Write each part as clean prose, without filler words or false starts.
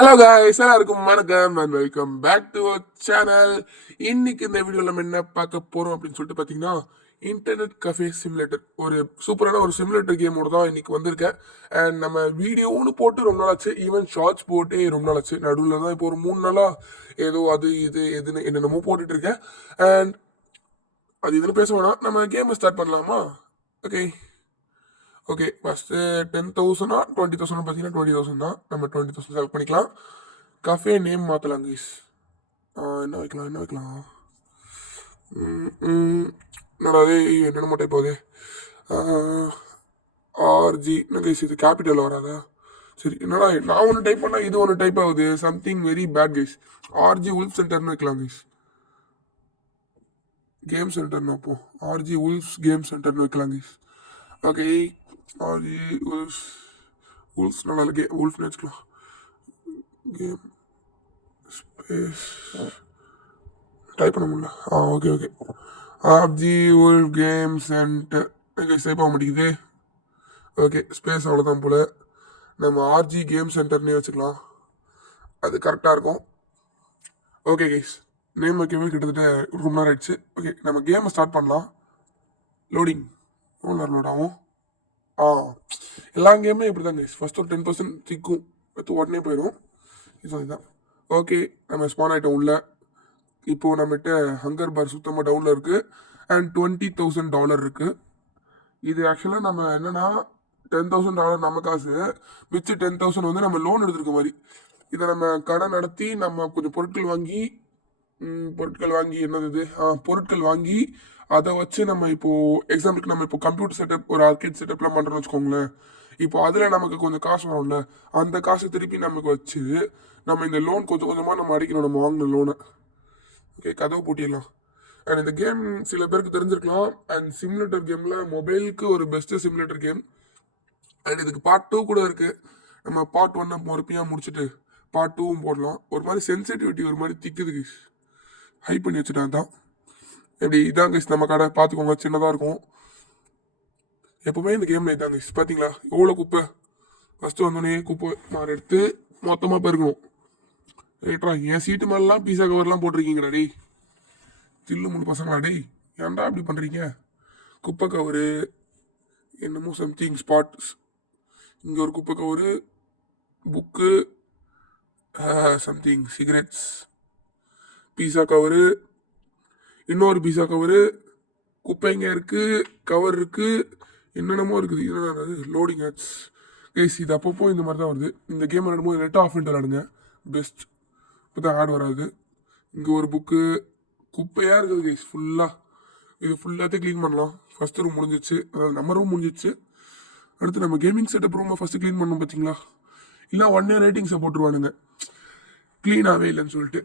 Hello guys, எல்லாருக்கும் வணக்கம் and welcome back to our channel. இன்னைக்கு இந்த வீடியோவில் நம்ம என்ன பார்க்க போறோம் அப்படின்னு சொல்லிட்டு பார்த்தீங்கன்னா, இன்டர்நெட் கஃபே சிமுலேட்டர் ஒரு சூப்பரான ஒரு சிமுலேட்டர் கேமோட தான் இன்னைக்கு வந்திருக்கேன். அண்ட் நம்ம வீடியோன்னு போட்டு ரொம்ப நாள் ஆச்சு, ஈவன் ஷார்ட்ஸ் போட்டே ரொம்ப நாள் ஆச்சு. நடுவில் தான் இப்போ ஒரு 3 நாளா ஏதோ அது இது எதுன்னு என்னென்னமோ போட்டுட்டு இருக்கேன். அண்ட் அது இதுன்னு பேச வேணாம், நம்ம கேமை ஸ்டார்ட் பண்ணலாமா? ஓகே ஓகே ஃபஸ்ட்டு 10,000 20,000 பார்த்தீங்கன்னா 20,000 தான். நம்ம 20,000 செலக்ட் பண்ணிக்கலாம். கஃபே நேம் மாற்றலாம் கைஸ். என்ன வைக்கலாம் என்னடா அது என்னென்ன டைப் ஆகுது? ஆர்ஜி என்ன கைஸ், இது கேபிட்டல் வராதா? சரி, என்னடா நான் ஒன்று டைப் பண்ணால் இது ஒன்று டைப் ஆகுது. Something very bad guys. ஆர்ஜி உல்ஃப் சென்டர்னு வைக்கலாம் கைஸ். கேம் சென்டர்னு வைப்போம். ஆர்ஜி உல்ஃப்ஸ் கேம் சென்டர்னு வைக்கலாம் கைஸ். ஓகே, ஆர்ஜி உல்ஃப்ஸ் நல்லா இருக்கு. உல்ஃப்னு வச்சுக்கலாம். கேம் ஸ்பேஸ் டைப் பண்ண முடியல. ஓகே ஆர்ஜி உல்ஃப் கேம் சென்டர் டைப் ஆக மாட்டேங்குது. ஓகே, ஸ்பேஸ் அவ்வளோதான் போல். நம்ம ஆர்ஜி கேம் சென்டர்னே வச்சுக்கலாம், அது கரெக்டாக இருக்கும். ஓகே கைஸ், நேம் வைக்கவே கிட்டத்தட்ட ரொம்ப நேரம் ஆயிடுச்சு. ஓகே, நம்ம கேமை ஸ்டார்ட் பண்ணலாம். லோடிங் எவ்வளோ நேரம் லோட் ஆகும்? எல்லா கேமுமே இப்படி தான் கைஸ். ஃபர்ஸ்ட் ஒரு 10% திக்கும் எடுத்து உடனே போயிடும். இதுதான். ஓகே, நம்ம ஸ்பான் ஆகிட்டோம் உள்ள. இப்போது நம்மகிட்ட ஹங்கர் பார் சுத்தமாக டவுனில் இருக்குது அண்ட் $20,000 இருக்குது. இது ஆக்சுவலாக நம்ம என்னென்னா $10,000 நம்ம காசு, மிச்சு 10,000 வந்து நம்ம லோன் எடுத்துருக்க மாதிரி. இதை நம்ம கடை நடத்தி நம்ம கொஞ்சம் பொருட்கள் வாங்கி பொருட்கள் வாங்கி அதை வச்சு நம்ம இப்போது எக்ஸாம்பிளுக்கு நம்ம இப்போ கம்ப்யூட்டர் செட்டப் ஒரு ஆர்கேட் செட்டப்லாம் பண்ணுறோன்னு வச்சுக்கோங்களேன். இப்போ அதில் நமக்கு கொஞ்சம் காசு வரும்ல, அந்த காசை திருப்பி நமக்கு வச்சு நம்ம இந்த லோன் கொஞ்சம் கொஞ்சமாக நம்ம அடிக்கணும், நம்ம வாங்கின லோனை. ஓகே, கதவை பூட்டிடலாம். அண்ட் இந்த கேம் சில பேருக்கு தெரிஞ்சிருக்கலாம். அண்ட் சிமுலேட்டர் கேமில் மொபைலுக்கு ஒரு பெஸ்ட்டு சிமுலேட்டர் கேம். அண்ட் இதுக்கு பார்ட் 2 கூட இருக்குது. நம்ம பார்ட் 1 பொறுப்பையாக முடிச்சுட்டு பார்ட் 2வும் போடலாம். ஒரு மாதிரி சென்சிட்டிவிட்டி ஒரு மாதிரி திக்குது கைஸ், ஹை பண்ணி வச்சுட்டான் தான். எப்படி இதான் கைஸ் நம்ம கடை, பார்த்துக்கோங்க, சின்னதாக இருக்கும். எப்போவுமே இந்த கேமில் இதாங்க கைஸ். பார்த்தீங்களா எவ்வளோ குப்பை? ஃபஸ்ட்டு வந்தோடனே குப்பை மாறு எடுத்து மொத்தமாக பெருக்கணும். ரைட்ரா, என் சீட்டு மேலாம் பீஸா கவர்லாம் போட்டிருக்கீங்கடா டேய், தில்லு மூணு பசங்களா டேய், ஏன்டா அப்படி பண்ணுறீங்க? குப்பை கவரு என்னமோ சம்திங் ஸ்பாட்ஸ், இங்கே ஒரு குப்பை கவரு, புக்கு, சம்திங் சிகரெட்ஸ், பீஸா கவரு, இன்னொரு பீஸா கவரு, குப்பை இங்கே இருக்குது, கவர் இருக்குது, என்னென்னமோ இருக்குது. என்னென்ன லோடிங் ஆட்ஸ் கைஸ். இது அப்பப்போ இந்த மாதிரி தான் வருது. இந்த கேம் விளையாடும்போது நெட் ஆஃப் பண்ணிட்டு விளாடுங்க, பெஸ்ட். இப்போ தான் ஆட் வராது. இங்கே ஒரு புக்கு குப்பையாக இருக்குது கைஸ் ஃபுல்லாக. இது ஃபுல்லாத்தையும் க்ளீன் பண்ணலாம். ஃபஸ்ட்டு ரூம் முடிஞ்சிச்சு, அதாவது நம்ம ரூம் முடிஞ்சிச்சு. அடுத்து நம்ம கேமிங் செட்டப் ரூமை ஃபஸ்ட்டு க்ளீன் பண்ணோம் பார்த்தீங்களா? இல்லை 1 year ரேட்டிங்ஸை போட்டுருவானுங்க க்ளீனாகவே இல்லைன்னு சொல்லிட்டு.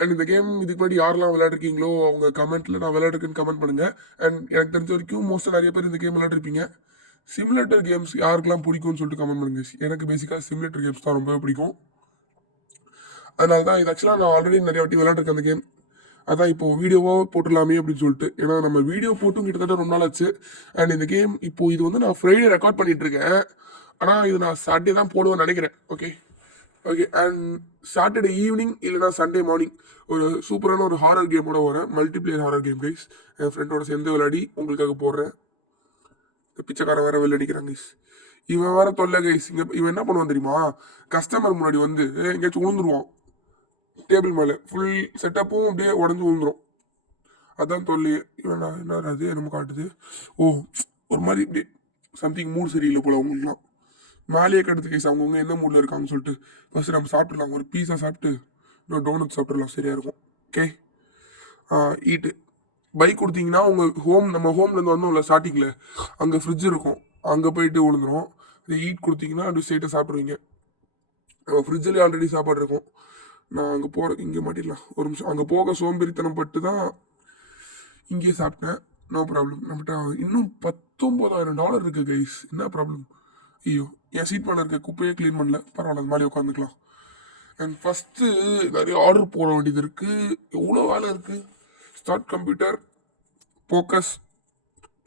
அண்ட் இந்த கேம் இதுக்கு முன்னாடி யாரெல்லாம் விளையாடுறீங்களோ அவங்க கமெண்ட்டில் நான் விளையாடுறேன்னு கமெண்ட் பண்ணுங்கள். அண்ட் எனக்கு தெரிஞ்ச வரைக்கும் மோஸ்ட்டாக நிறைய பேர் இந்த கேம் விளையாடுருப்பீங்க. சிமுலேட்டர் கேம்ஸ் யாருக்கெல்லாம் பிடிக்கும்னு சொல்லிட்டு கமெண்ட் பண்ணுங்க. எனக்கு பேசிக்காக சிமுலேட்டர் கேம்ஸ் தான் ரொம்பவே பிடிக்கும். அதனால தான் இது ஆக்சுவலாக நான் ஆல்ரெடி நிறைய வாட்டி விளையாடுறேன் அந்த கேம். அதான் இப்போது வீடியோவாக போட்டுடலாமே அப்படின்னு சொல்லிட்டு. ஏன்னா நம்ம வீடியோ போட்டும் கிட்டத்தட்ட ரொம்ப நாள் ஆச்சு. அண்ட் இந்த கேம் இப்போது இது வந்து நான் ஃப்ரைடே ரெக்கார்ட் பண்ணிகிட்ருக்கேன். ஆனால் இது நான் சாட்டர்டே தான் போடுவேன்னு நினைக்கிறேன். ஓகே அண்ட் சாட்டர்டே ஈவினிங் இல்லைனா சண்டே மார்னிங் ஒரு சூப்பரான ஒரு ஹாரர் கேமோட வரேன். Multiplayer horror game guys. என் ஃப்ரெண்டோட சேர்ந்து விளையாடி உங்களுக்காக போடுறேன். பிச்சைக்காரன் வேற வெளில அடிக்கிறான் கைஸ். இவன் வேற தொல்லை கைஸ். இவன் என்ன பண்ணுவான் தெரியுமா? கஸ்டமர் முன்னாடி வந்து எங்கேயாச்சும் விழுந்துருவான், டேபிள் மேலே ஃபுல் செட்டப்பும் அப்படியே உடஞ்சி விழுந்துரும். அதான் தொல்லையே. இவன் என்ன அது என்னமோ காட்டுது. ஒரு மாதிரி இப்படி சம்திங் மூட் சரியில்லை போல அவங்களுக்குலாம். மேலேயே கடுத்து கைஸ் அவங்கவுங்க என்ன மூடில் இருக்காங்கன்னு சொல்லிட்டு. ஃபஸ்ட்டு நம்ம சாப்பிட்றலாம், ஒரு பீஸா சாப்பிட்டு இன்னொரு டோனட் சாப்பிட்றலாம், சரியாக இருக்கும். ஓகே, ஈட்டு பைக் கொடுத்தீங்கன்னா உங்கள் நம்ம ஹோம்லேருந்து வந்தோம்ல ஸ்டார்டிங்கில், அங்கே ஃப்ரிட்ஜ் இருக்கும், அங்கே போயிட்டு விழுந்துடும். இது ஈட் கொடுத்தீங்கன்னா அப்படி ஸ்ட்ரெயிட்டாக சாப்பிட்ருவீங்க. நம்ம ஃப்ரிட்ஜில் ஆல்ரெடி சாப்பாடு இருக்கும். நான் அங்கே இங்கே மாட்டிடலாம் ஒரு நிமிஷம். அங்கே போக சோம்பேறித்தனம் பட்டு தான் இங்கேயே சாப்பிட்டேன். No problem. நம்மகிட்ட இன்னும் $19,000 இருக்குது கைஸ். என்ன ப்ராப்ளம்? ஐயோ, என் சீட் மேலே இருக்க குப்பையே க்ளீன் பண்ணல, பரவாயில்ல, அது மாதிரி உட்காந்துக்கலாம். அண்ட் ஃபஸ்ட்டு நிறைய ஆர்டர் போட வேண்டியது இருக்குது. எவ்வளோ வேலை இருக்குது. ஸ்டார்ட் கம்ப்யூட்டர், ஃபோக்கஸ்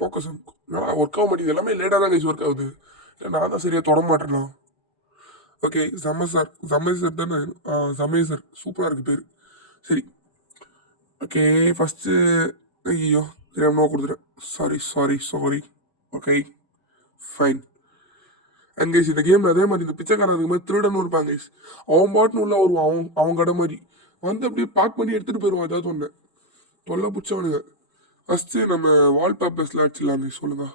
ஒர்க் ஆக மாட்டேங்குது. எல்லாமே லேட்டாக தான் கைஸ் ஒர்க் ஆகுது. இல்லை நான் தான் சரியாக தொட மாட்டேனா? ஓகே, சமசர் சமேசர் தானே? சமேசர் சூப்பராக இருக்குது பேர். சரி, ஓகே. ஃபஸ்ட்டு ஐயோ தெரியாம நோ கொடுத்துட்டேன். Sorry sorry sorry. Okay, fine. And guys இந்த கேமில் அதே மாதிரி இந்த பிச்சைக்காரன் அதுக்கு மாதிரி திருடனும் இருப்பாங்க கைஸ். அவன் பாட்டுன்னு உள்ள வருவான், அவன் கடை மாதிரி வந்து அப்படியே பேக் பண்ணி எடுத்துகிட்டு போயிடுவான். ஏதாவது ஒன்று தொல்லை பிடிச்சவனுங்க. ஃபஸ்ட்டு நம்ம வால்பேப்பர்ஸில் அடிச்சிடலாம் கைஸ். சொல்லுங்க.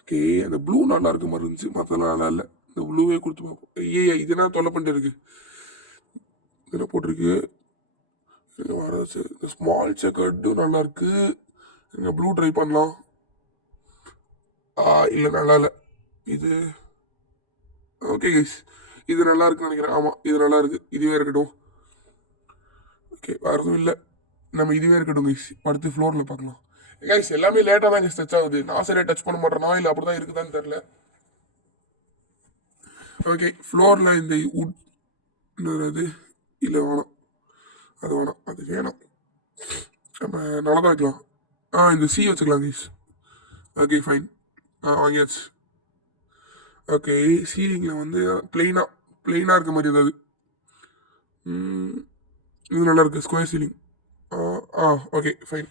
ஓகே, அந்த ப்ளூ நல்லா இருக்க மாதிரி இருந்துச்சு, மற்றெல்லாம் நல்லா இல்லை. இந்த ப்ளூவே கொடுத்து பார்ப்போம். ஐயே இதுனா தொல்லை பண்ணிட்டு இருக்கு. இதில் போட்டிருக்கு வராது. இந்த ஸ்மால் செக்கர்டும் நல்லா இருக்கு. நீங்கள் ப்ளூ ட்ரை பண்ணலாம். இல்லை நல்லா இல்லை இது. ஓகே கைஸ், இது நல்லா இருக்குன்னு நினைக்கிறேன். ஆமாம், இது நல்லா இருக்கு. இதுவே இருக்கட்டும். ஓகே, வேறு எதுவும் இல்லை. நம்ம இதுவே இருக்கட்டும் கைஸ். அடுத்து ஃப்ளோரில் பார்க்கலாம். கைஸ் எல்லாமே லேட்டாக தான் கைஸ் டச் ஆகுது. நான் சரியாக டச் பண்ண மாட்டேனா இல்லை அப்படி தான் இருக்குதான்னு தெரில. ஓகே, ஃப்ளோரில் இந்த உட் அது இல்லை வேணாம், அது வேணாம், அது வேணாம். நம்ம நல்லா தான் வைக்கலாம். இந்த சி வச்சுக்கலாம் கைஸ். ஓகே ஃபைன், வாங்கியாச்சு. ஓகே, சீலிங்கில் வந்து பிளெயினாக இருக்க மாதிரி ஏதாவது. இது நல்லா இருக்குது, ஸ்கொயர் சீலிங். ஓகே ஃபைன்,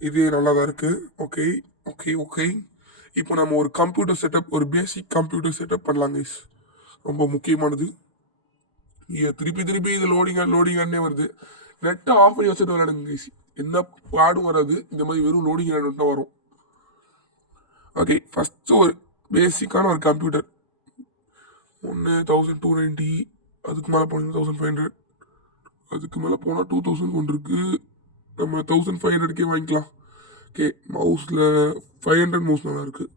இது நல்லா தான் இருக்குது. Okay okay okay. இப்போ நம்ம ஒரு கம்ப்யூட்டர் செட்டப், ஒரு பேசிக் கம்ப்யூட்டர் செட்டப் பண்ணலாம் கைஸ். ரொம்ப முக்கியமானது. திருப்பி திருப்பி இது லோடிங்கானே வருது. நெட்டை ஆஃப் பண்ணி வச்சுட்டு விளையாடுங்க கைஸ். எந்த பாடும் வராது, இந்த மாதிரி வெறும் லோடிங் நெட் தான் வரும். ஓகே, ஃபஸ்ட்டு ஒரு பேசிக்கான ஒரு கம்ப்யூட்டர். 1290, அதுக்கு மேலே போனீங்கன்னா 1500, அதுக்கு மேலே போனால் 2000 ஒன்று இருக்குது. நம்ம 1500 வாங்கிக்கலாம். ஓகே, மவுஸில் 500 மவுஸ் நல்லா இருக்குது.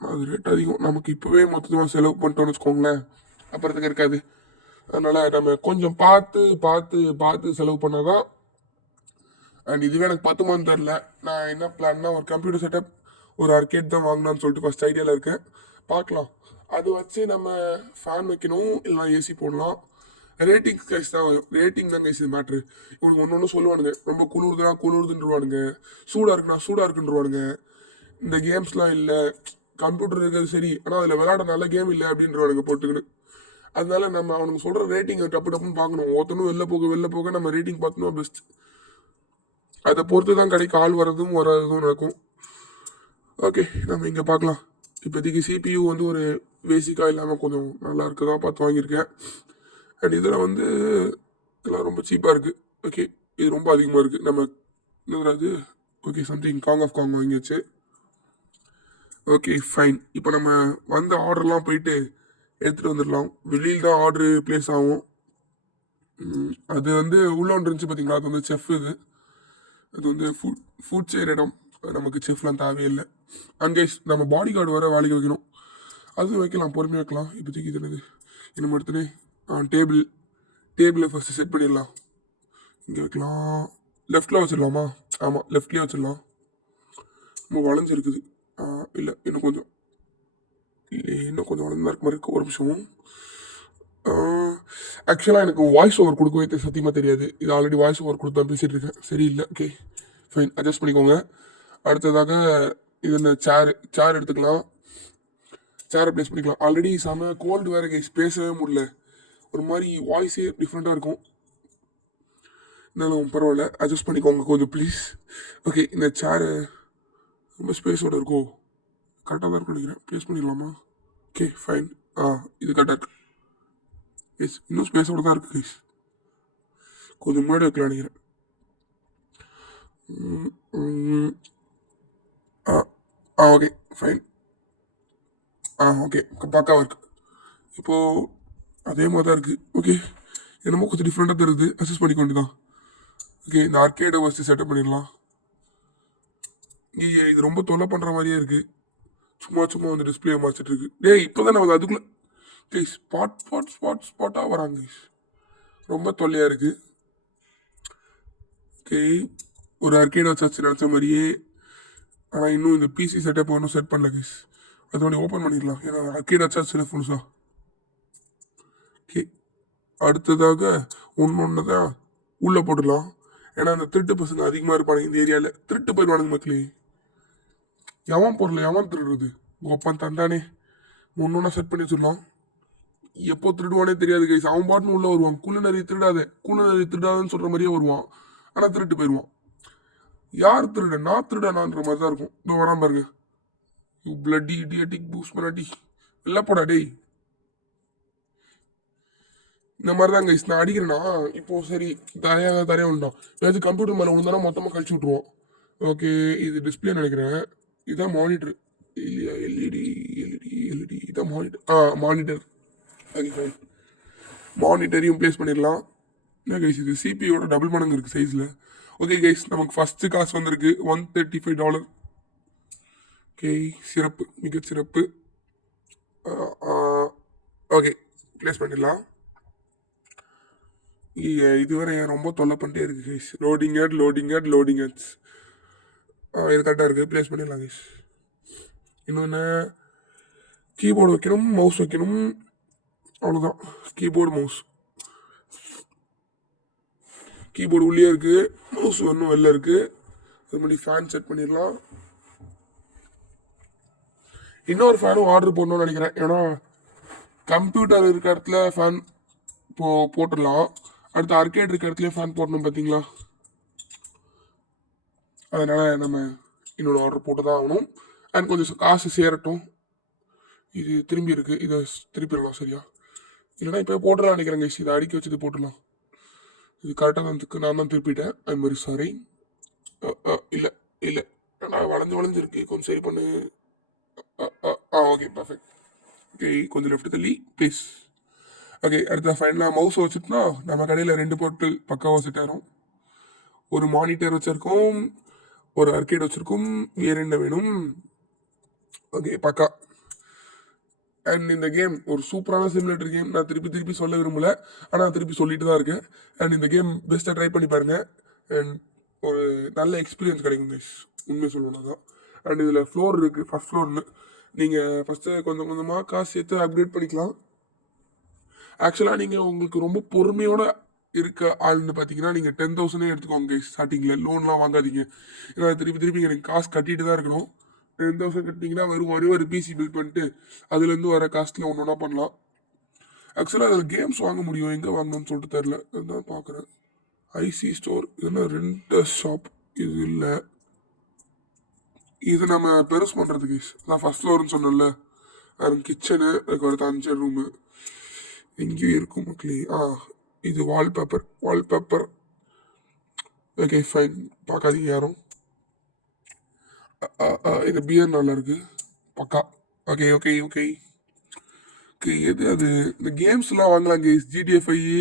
அது ரேட் அதிகம். நமக்கு இப்போவே மொத்தமாக செலவு பண்ணிட்டோம்னு வச்சுக்கோங்களேன், அப்புறத்துக்கு இருக்காது. அதனால் நம்ம கொஞ்சம் பார்த்து செலவு பண்ணாதான். அண்ட் இதுவே எனக்கு பத்துமான்னு தெரில. நான் என்ன பிளான்னா, ஒரு கம்ப்யூட்டர் செட்டப், ஒரு அர்கேட் தான் வாங்கலான்னு சொல்லிட்டு ஃபஸ்ட் ஐடியாவில் இருக்கேன். பார்க்கலாம். அது வச்சு நம்ம ஃபேன் வைக்கணும், இல்லைனா ஏசி போடலாம். ரேட்டிங் கைஸ் தான் வரும். ரேட்டிங் தான் கைஸ் இது மேட்ரு. இவனுக்கு ஒன்று சொல்லுவானுங்க, ரொம்ப குளிர்துன்றுவானுங்க, சூடாக இருக்குன்றுவானுங்க. இந்த கேம்ஸ்லாம் இல்லை, கம்ப்யூட்டர் இருக்கிறது சரி, ஆனால் அதில் விளையாட நல்ல கேம் இல்லை அப்படின்றவானுங்க போட்டுக்கிட்டு. அதனால நம்ம அவனுக்கு சொல்கிற ரேட்டிங் டப்புன்னு பார்க்கணும். ஒருத்தனும் வெளில போக நம்ம ரேட்டிங் பார்த்தோம்னா பெஸ்ட். அதை பொறுத்து தான் கடைக்கு ஆள் வராதும் நடக்கும். ஓகே, நம்ம இங்கே பார்க்கலாம். இப்போதைக்கு CPU வந்து ஒரு பேசிக்காக இல்லாமல் கொஞ்சம் நல்லா இருக்குதா பார்த்து வாங்கியிருக்கேன். அண்ட் இதில் வந்து இதெல்லாம் ரொம்ப சீப்பாக இருக்குது. ஓகே, இது ரொம்ப அதிகமாக இருக்குது. நம்ம என்னது ஓகே சம்திங் காங் வாங்கியாச்சு. Okay fine. இப்போ நம்ம வந்த ஆர்டர்லாம் போயிட்டு எடுத்துகிட்டு வந்துடலாம். வெளியில் தான் ஆர்டரு ப்ளேஸ் ஆகும். அது வந்து உள்ள ஒன்று இருந்துச்சு பார்த்தீங்களா, அது வந்து செஃப். அது வந்து ஃபுட் செய்கிற இடம். நமக்கு செஃப்லாம் தேவையில்லை. அங்கே நம்ம பாடி கார்டு வர வேலைக்கு வைக்கணும். அதுவும் வைக்கலாம், பொறுமையாக வைக்கலாம். இப்போதைக்கு இது என்னமோ எடுத்துனே டேபிளை ஃபஸ்ட்டு செட் பண்ணிடலாம். இங்கே வைக்கலாம். லெஃப்டில் வச்சிடலாமா? ஆமாம், லெஃப்ட்லேயே வச்சிடலாம். ரொம்ப வளைஞ்சிருக்குது. இல்லை இன்னும் கொஞ்சம் வளர்ந்தா இருக்க மாதிரி இருக்குது. ஒரு நிமிஷமும். ஆக்சுவலாக எனக்கு வாய்ஸ் ஓவர் கொடுக்கவே சத்தியமாக தெரியாது. இது ஆல்ரெடி வாய்ஸ் ஓவர் கொடுத்து தான் பேசிகிட்டு இருக்கேன். சரியில்லை. ஓகே ஃபைன், அட்ஜஸ்ட் பண்ணிக்கோங்க. அடுத்ததாக இது இந்த சேர் எடுத்துக்கலாம். சேரை ப்ளேஸ் பண்ணிக்கலாம். ஆல்ரெடி செம கோல்டு வேறு கைஸ், பேசவே முடியல. ஒரு மாதிரி வாய்ஸே டிஃப்ரெண்ட்டாக இருக்கும். இருந்தாலும் பரவாயில்ல, அட்ஜஸ்ட் பண்ணிக்கோங்க கொஞ்சம் ப்ளீஸ். ஓகே, இந்த சேரு ரொம்ப ஸ்பேஸோடு இருக்கும். கரெக்டாக தான் இருக்கும் நினைக்கிறேன். ப்ளேஸ் பண்ணிடலாமா? Okay fine. இது கரெக்டாக இருக்கு. எஸ், இன்னும் ஸ்பேஸோடு தான் இருக்குது கைஸ். கொஞ்சம் முன்னாடி வைக்கலாம் நினைக்கிறேன். Okay fine. ஓகே, பக்காவாக இருக்குது. இப்போது அதே மாதிரி தான் இருக்குது. ஓகே, என்னமோ கொஞ்சம் டிஃப்ரெண்ட்டாக தருது. அட்ஜஸ்ட் பண்ணிக்கொண்டு தான். ஓகே, இந்த ஆர்கேடை ஃபஸ்ட்டு செட்டப் பண்ணிடலாம். இது ரொம்ப தொல்லை பண்ணுற மாதிரியே இருக்குது. சும்மா வந்து டிஸ்பிளே மாற்றிட்டு இருக்கு. இப்போ தான் நம்ம அதுக்குள்ளே ஸ்பாட்டாக வராங்க. ரொம்ப தொல்லையாக இருக்குது. ஓகே, ஒரு அர்கேட் வச்சாச்சு நினச்ச மாதிரியே. ஆனால் இன்னும் இந்த பிசி செட்டப் ஒன்றும் செட் பண்ணல கைஸ். அது ஒன்று ஓப்பன் பண்ணிடலாம், ஏன்னா அர்கேட் வச்சாச்சு ஃபுல்ஸாக. ஓகே, அடுத்ததாக ஒன்று தான் உள்ளே போட்டுடலாம். ஏன்னா அந்த திருட்டு பசங்க அதிகமாக இருப்பானுங்க இந்த ஏரியாவில். திருட்டு போயிடுவானுங்க மக்களே. எவன் பொருள் எவன் திருடுறது? ஒப்பன் தந்தானே. ஒன்று செட் பண்ணி வச்சிடலாம். எப்போ திருடுவானே தெரியாது கைஸ். அவன் பாட்டுன்னு உள்ளே வருவான். கூலநரி திருடாதுன்னு சொல்கிற மாதிரியே வருவான். ஆனால் திருட்டு போயிடுவான். யார் திருட? நான் திருடனான்ற மாதிரி தான் இருக்கும். இப்போ வரான் பாருங்க. யூ பிளட்டி இடியட்டிக் பூஸ் பண்ணாட்டி எல்லாம் போடா டேய். இந்த மாதிரி தான் கைஸ் நான் அடிக்கிறேன்னா இப்போ சரி தரையா விழுந்தான். ஏதாச்சும் கம்ப்யூட்டர் மேலே விழுந்தானா மொத்தமாக கழிச்சு விட்ருவோம். ஓகே, இது டிஸ்பிளே நினைக்கிறேன். இதுதான் மானிட்டர் இல்லையா? எல்இடி இதான் மானிட்டர். Okay fine. மானிட்டரையும் ப்ளேஸ் பண்ணிடலாம். என்ன கைஸ் இது சிபியோட டபுள் மடங்கு இருக்குது சைஸில். ஓகே கைஸ், நமக்கு ஃபஸ்ட்டு காசு வந்திருக்கு $135. ஓகே, சிறப்பு, மிக சிறப்பு. ஓகே, ப்ளேஸ் பண்ணிடலாம். இதுவரை ரொம்ப தொல்லை பண்ணிட்டே இருக்குது கைஸ். Loading ads. இது கரெக்டாக இருக்குது. ப்ளேஸ் பண்ணிடலாம் கைஸ். இன்னொன்று கீபோர்டு வைக்கணும், மவுஸ் வைக்கணும். அவ்வளோதான். Keyboard mouse. கீபோர்டு உள்ளே இருக்குது, மவுஸ் ஒன்றும் வெளில இருக்குது. அது மாதிரி ஃபேன் செட் பண்ணிடலாம். இன்னொரு ஃபேனும் ஆர்டர் பண்ணணும்னு நினைக்கிறேன். ஏன்னா கம்ப்யூட்டர் இருக்க இடத்துல ஃபேன் போட்டுடலாம். அடுத்து ஆர்கேட் இருக்க இடத்துல ஃபேன் போடணும் பார்த்தீங்களா? அதனால் நம்ம இன்னொரு ஆர்டர் போட்டு தான் ஆகணும். அண்ட் கொஞ்சம் காசு சேரட்டும். இது திரும்பி இருக்குது, இதை திருப்பிடலாம் சரியா? இல்லைனா இப்போ போட்டுடலாம் நினைக்கிறேங்க. இதை அடுக்கி வச்சு இது போட்டுடலாம். இது கரெக்டாக தான் நான் தான் திருப்பிட்டேன். I am very sorry. இல்லை நான் வளைஞ்சிருக்கு. கொஞ்சம் சரி பண்ணு. Okay perfect. ஓகே, கொஞ்சம் லெஃப்ட் தள்ளி ப்ளீஸ். ஓகே, அடுத்த ஃபைனலாக மவுஸ் வச்சுட்டோம்னா நம்ம கடையில் 2 பொருட்கள் பக்காவாக செட் ஆகும். ஒரு மானிட்டர் வச்சுருக்கோம், ஒரு ஆர்கேட் வச்சுருக்கோம். வேறு என்ன வேணும்? ஓகே பக்கா. அண்ட் இந்த கேம் ஒரு சூப்பரான சிமுலேட்டர் கேம். நான் திருப்பி சொல்ல விரும்பலை, ஆனால் திருப்பி சொல்லிட்டு தான் இருக்கேன். அண்ட் இந்த கேம் பெஸ்ட்டாக ட்ரை பண்ணி பாருங்கள். அண்ட் ஒரு நல்ல எக்ஸ்பீரியன்ஸ் கிடைக்கும் கைஸ், உண்மையை சொல்லணும்னா தான். அண்ட் இதில் ஃப்ளோர் இருக்குது, ஃபஸ்ட் ஃப்ளோர்னு. நீங்கள் ஃபஸ்ட்டு கொஞ்சமாக காசு சேர்த்து அப்கிரேட் பண்ணிக்கலாம். ஆக்சுவலாக நீங்கள் உங்களுக்கு ரொம்ப பொறுமையோட இருக்க ஆள்னு பார்த்தீங்கன்னா நீங்கள் 10,000 எடுத்துக்கோங்க கைஸ். ஸ்டார்டிங்கில் லோன்லாம் வாங்காதீங்க. ஏன்னா திருப்பி எனக்கு காசு கட்டிட்டு தான் இருக்கணும். 10,000 கட்டினீங்கன்னா வெறும் ஒரு பிசி பில்ட் பண்ணிட்டு அதுலேருந்து வர காஸ்ட்டில் ஒன்றா பண்ணலாம். ஆக்சுவலாக அதில் கேம்ஸ் வாங்க முடியும். எங்கே வாங்கணும்னு சொல்லிட்டு தெரில, அதுதான் பார்க்குறேன். ஐசி ஸ்டோர் இதுனா ரெண்டர் ஷாப். இது இல்லை, இது நம்ம பெருசு பண்ணுறதுக்கு. அதான் ஃபஸ்ட் ஃப்ளோர்னு சொன்னோம்ல, அது கிச்சனு, அதுக்கு ஒரு 5 ரூமு எங்கேயும் இருக்கும் மக்களே. இது வால்பேப்பர். ஓகே ஃபைன், பார்க்காதீங்க யாரும். இது பியர் நல்லா இருக்கு பக்கா. ஓகே ஓகே ஓகே ஓகே எது அது? இந்த கேம்ஸ்லாம் வாங்கலாம் கேஸ். GTA 5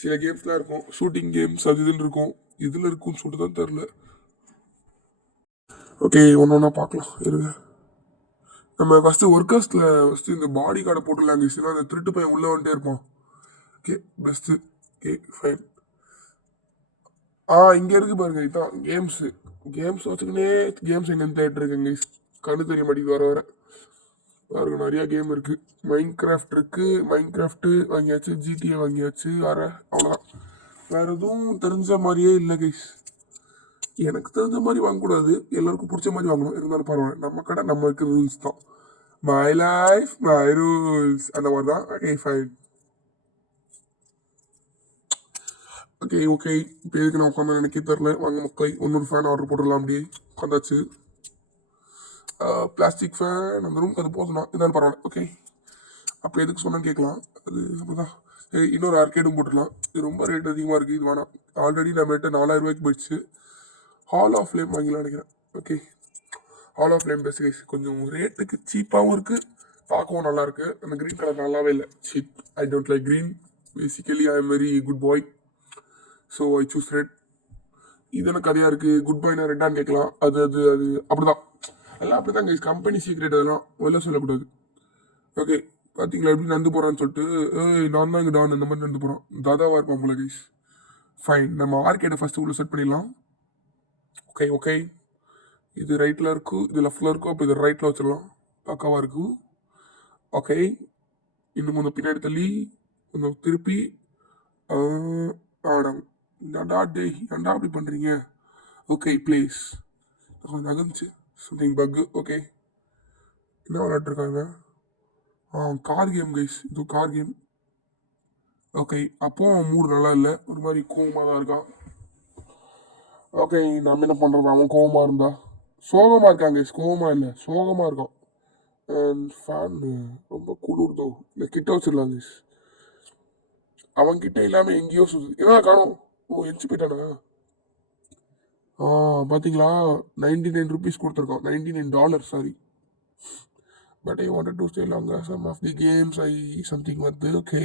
சில கேம்ஸ்லாம் இருக்கும், ஷூட்டிங் கேம்ஸ் அது இதுன்னு இருக்கும். இதில் இருக்குன்னு சொல்லிட்டு தான் தெரில. ஓகே, ஒன்று பார்க்கலாம் இருங்க. நம்ம ஃபஸ்ட்டு ஒர்க்கர்ஸில் ஃபஸ்ட்டு இந்த பாடி கார்டை போட்டுடலாம் கேஸ். ஏன்னா அந்த திருட்டு பையன் உள்ளே வந்துட்டே இருப்பான். Okay best. Okay fine. இங்கே இருக்குது பாருங்க, இதுதான் கேம்ஸ் வச்சுக்கினே கேம்ஸ் எங்கேன்னு தேட்டர் இருக்குங்க. கண்ணு தெரிய மாட்டேங்குது வர பாருங்க. நிறையா கேம் இருக்குது. மைன்கிராஃப்ட் இருக்குது, மைன்கிராஃப்ட்டு வாங்கியாச்சு, GTA வாங்கியாச்சு. அவ்வளோதான். வேறு எதுவும் தெரிஞ்ச மாதிரியே இல்லை கைஸ். எனக்கு தெரிஞ்ச மாதிரி வாங்கக்கூடாது, எல்லாருக்கும் பிடிச்ச மாதிரி வாங்கணும். இருந்தாலும் பரவாயில்ல, நம்ம கடை நம்ம வைக்கிற ரூல்ஸ் தான். மை லைஃப் மை ரூல்ஸ் அந்த மாதிரி தான். Okay fine. ஓகே இப்போ எதுக்கு நான் உட்காந்து எனக்கு தெரில. வாங்க மக்கள், இன்னொரு ஃபேன் ஆர்டர் போட்டுடலாம். அப்படியே உட்காந்தாச்சு. பிளாஸ்டிக் ஃபேன் அந்த ரூம்க்கு அது போதும், இருந்தாலும் பரவாயில்ல. ஓகே, அப்போ எதுக்கு சொன்னேன்னு கேட்கலாம். அது அப்படிதான். இன்னொரு ஆர்கேடும் போட்டுடலாம். இது ரொம்ப ரேட் அதிகமாக இருக்குது, இது வேணாம். ஆல்ரெடி நம்மகிட்ட 4,000 ரூபாய்க்கு போயிடுச்சு. ஹால் ஆஃப் ஃப்ளேம் வாங்கலாம் நினைக்கிறேன். Okay, hall of flame best guys. கொஞ்சம் ரேட்டுக்கு சீப்பாகவும் இருக்குது, பார்க்கவும் நல்லாயிருக்கு. அந்த க்ரீன் கலர் நல்லாவே இல்லை. Cheap. I don't like green. Basically I am very good boy, so I choose red. இது எனக்கு கதையாக இருக்குது. குட் பாய்னா ரெட்டான்னு கேட்கலாம். அது அப்படிதான், எல்லாம் அப்படி தான் கைஸ். கம்பெனி சீக்ரெட், அதெல்லாம் வெளில சொல்லக்கூடாது. ஓகே, பார்த்தீங்களா எப்படி நடந்து போகிறான்னு சொல்லிட்டு. நான் தான் இங்கே டான் இந்த மாதிரி நடந்து போகிறான். தாதாவாக இருப்பான் போல கைஸ். ஃபைன், நம்ம ஆர்கேடை ஃபஸ்ட்டு உள்ள செட் பண்ணிடலாம். ஓகே இது ரைட்டில் இருக்கும், இது லெஃப்டில் இருக்கும். அப்போ இது ரைட்டில் வச்சிடலாம், பக்காவாக இருக்கும். ஓகே, இன்னும் கொஞ்சம் பின்னாடி தள்ளி கொஞ்சம் திருப்பி. ஏன்டா அப்படி பண்ணுறீங்க? Okay please. நகர்ந்துச்சு, சம்திங் பக்கு. ஓகே, என்ன விளையாட்டுருக்காங்க? கார் கேம் கைஸ், இது கார் கேம். ஓகே, அப்போவும் மூடு நல்லா இல்லை, ஒரு மாதிரி கோவமாக தான் இருக்கான். ஓகே, நம்ம என்ன பண்ணுறது, அவன் கோவமாக இருந்தா சோகமாக இருக்காங்க கைஸ், கோவமாக இல்லை சோகமாக இருக்கான். அண்ட் ஃபேன் ரொம்ப குளிர்தோ, இல்லை கிட்ட வச்சிடலாம் கைஸ். அவன்கிட்ட இல்லாமல் எங்கேயோ சுற்றுது, என்ன காணும். ஓ, எரிச்சு போயிட்டானா. பார்த்தீங்களா, $99 கொடுத்துருக்கான், $99 sorry. But I wanted to stay longer some of the games I something வருது. ஓகே,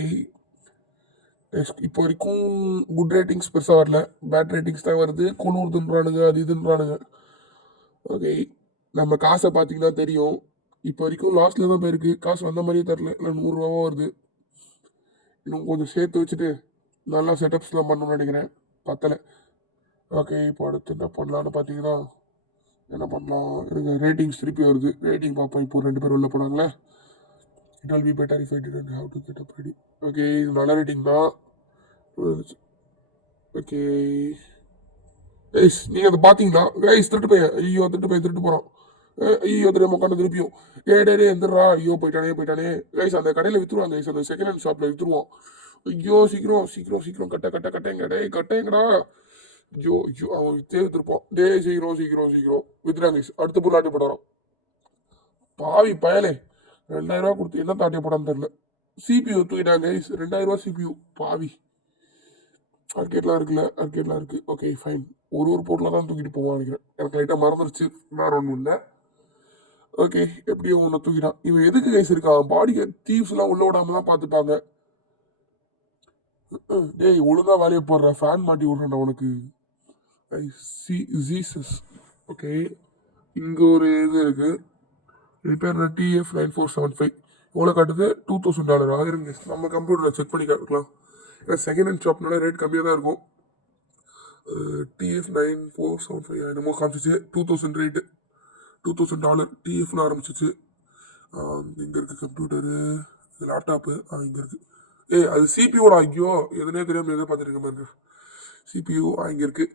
இப்போ வரைக்கும் குட் ரேட்டிங்ஸ் பெருசாக வரல, பேட் ரேட்டிங்ஸ் தான் வருது. குளிர்துன்றானுங்க, அது இதுன்றானுங்க. ஓகே, நம்ம காசை பார்த்தீங்கன்னா தெரியும், இப்போ வரைக்கும் லாஸ்ட்டில் தான் போயிருக்கு. காசு வந்த மாதிரியே தரல, இல்லை $100 வருது. இன்னும் கொஞ்சம் சேர்த்து வச்சுட்டு நல்லா செட்டப்ஸ்லாம் பண்ணணும்னு நினைக்கிறேன், பத்தலை. ஓகே, இப்போ அடுத்து என்ன பண்ணலான்னு பார்த்தீங்கன்னா, என்ன பண்ணலாம், எனக்கு ரேட்டிங்ஸ் திருப்பி வருது, ரேட்டிங் பார்ப்போம். இப்போ 2 பேர் வெளில போனாங்களே. It will be better if I didn't have to get up ready. Okay, இது நல்ல ரேட்டிங் தான். ஓகே கைஸ், நீங்கள் அதை பார்த்தீங்களா கைஸ், திருட்டு பையன், ஐயோ திருட்டு போகிறான். ஐயோ தெரியாம உட்காந்து திருப்பியும் டே எந்திரா, ஐயோ போயிட்டானே கைஸ். அந்த கடையில் விற்றுருவாங்க கைஸ், அந்த செகண்ட் ஹேண்ட் ஷாப்பில் விற்றுருவோம். ஐயோ சீக்கிரம் கட்டைங்கடா. ஐயோ அவன் தேர்த்திருப்பான். சீக்கிரம் வித்துறாங்க கைஸ். அடுத்த பொருள் ஆட்டி போடுறான். பாவி பயலே, $2000 கொடுத்து என்ன தாட்டிய போடான்னு தெரியல. CPU தூக்கிட்டாங்க கைஸ், $2000 CPU. பாவி, அர்கேட்லாம் இருக்கு. ஓகே ஃபைன், ஒரு பொருளாக தான் தூக்கிட்டு போவான்னு நினைக்கிறேன், எனக்கு லைட்டாக மறந்துருச்சு, வேறு ஒன்றும் இல்லை. ஓகே, எப்படியோ ஒன்று தூக்கிட்டான். இவன் எதுக்கு கைஸ் இருக்கான், பாடியை தீவ்ஸ்லாம் உள்ள விடாம தான் பார்த்துப்பாங்க. டேய் ஒழுங்கா வேலையை போடுற, ஃபேன் மாட்டி விட்றேன் உனக்கு. ஜீசஸ். ஓகே, இங்கே ஒரு இது இருக்கு, இது பேர் TF9475. எவ்வளோ காட்டுது, $2000 ஆயிருங்க. நம்ம கம்ப்யூட்டரில் செக் பண்ணி காட்டுக்கலாம், ஏன்னா செகண்ட் ஹேண்ட் ஷாப்னால ரேட் கம்மியாக தான் இருக்கும். TF9475 என்னமோ காமிச்சிச்சு, 2000 ரேட்டு, $2000 TFன்னு ஆரம்பிச்சிச்சு. இங்கே இருக்குது கம்ப்யூட்டரு, லேப்டாப்பு, இங்கே இருக்குது. அது CPU-டா, ஐயோ எதுனே தெரியாமல் எதை பார்த்துருக்க மாதிரி CPU. இங்கே இருக்குது.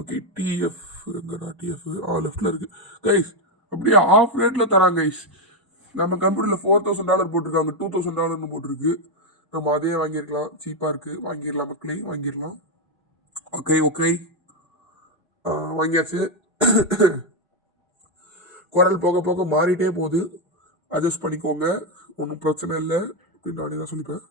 ஓகே, TF எங்கடா, TF லெஃப்டில் இருக்குது கைஸ். அப்படியே ஆஃப் ரேட்டில் தராங்க கைஸ். நம்ம கம்ப்யூட்டரில் $4000 போட்டிருக்காங்க, $2000 போட்டிருக்கு. நம்ம அதே வாங்கியிருக்கலாம், சீப்பாக இருக்குது, வாங்கிடலாம் மக்களே, வாங்கிடலாம். ஓகே வாங்கியாச்சு. குரல் போக போக மாறிட்டே போகுது, அட்ஜஸ்ட் பண்ணிக்கோங்க, ஒன்றும் பிரச்சனை இல்லை அப்படின்னு நானே தான் சொல்லிப்பேன்.